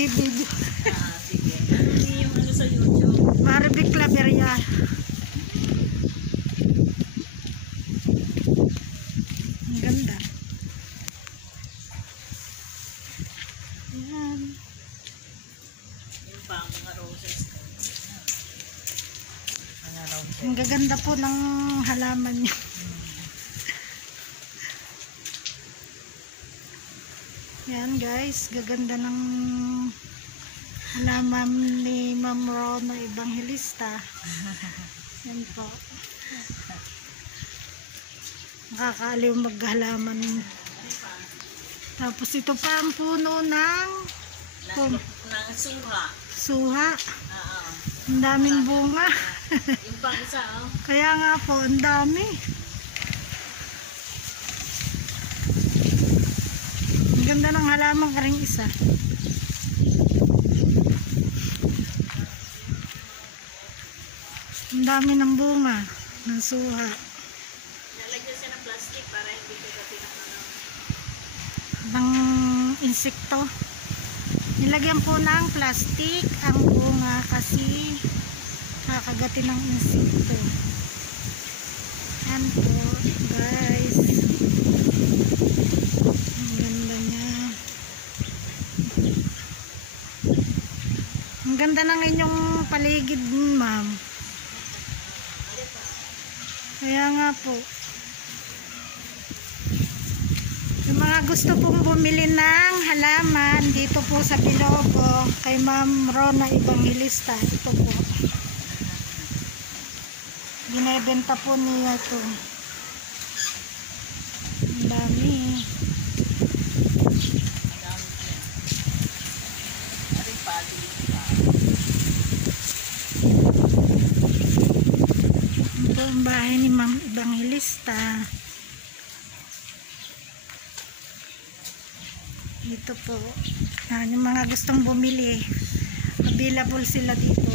nagbibideo. Sige. Ano yung ano sa YouTube? Maribik Claveria. Ang ganda. Ayan. Yung pang mga roses. Mga roses. Ang gaganda po ng halaman niya. Yan guys, gaganda ng halaman ni Ma'am Rona Evangelista. Yan po. Nakakaaliw maghalaman. Tapos ito pa ang puno ng suha. Suha. Oo. Ang daming bunga. Yung pang isa, oh. Kaya nga po, ang dami. Ang ganda ng halaman ka rin isa. Ang dami ng bunga ng suha. Nalagyan siya ng plastic para hindi kagatin Ng insekto. Nilagyan po ng plastic ang bunga kasi kakagatin ng insekto. Yan po guys. Ang ganda niya. Ang ganda ng inyong paligid, ma'am. Kaya nga po. Yung mga gusto pong bumili ng halaman dito po sa Bilobo kay Ma'am Rona Evangelista, ito po. Binebenta po niya ito. Ang dami. Ito ang bahay ni Ma'am Evangelista. Dito po. Yung mga gustong bumili, available sila dito.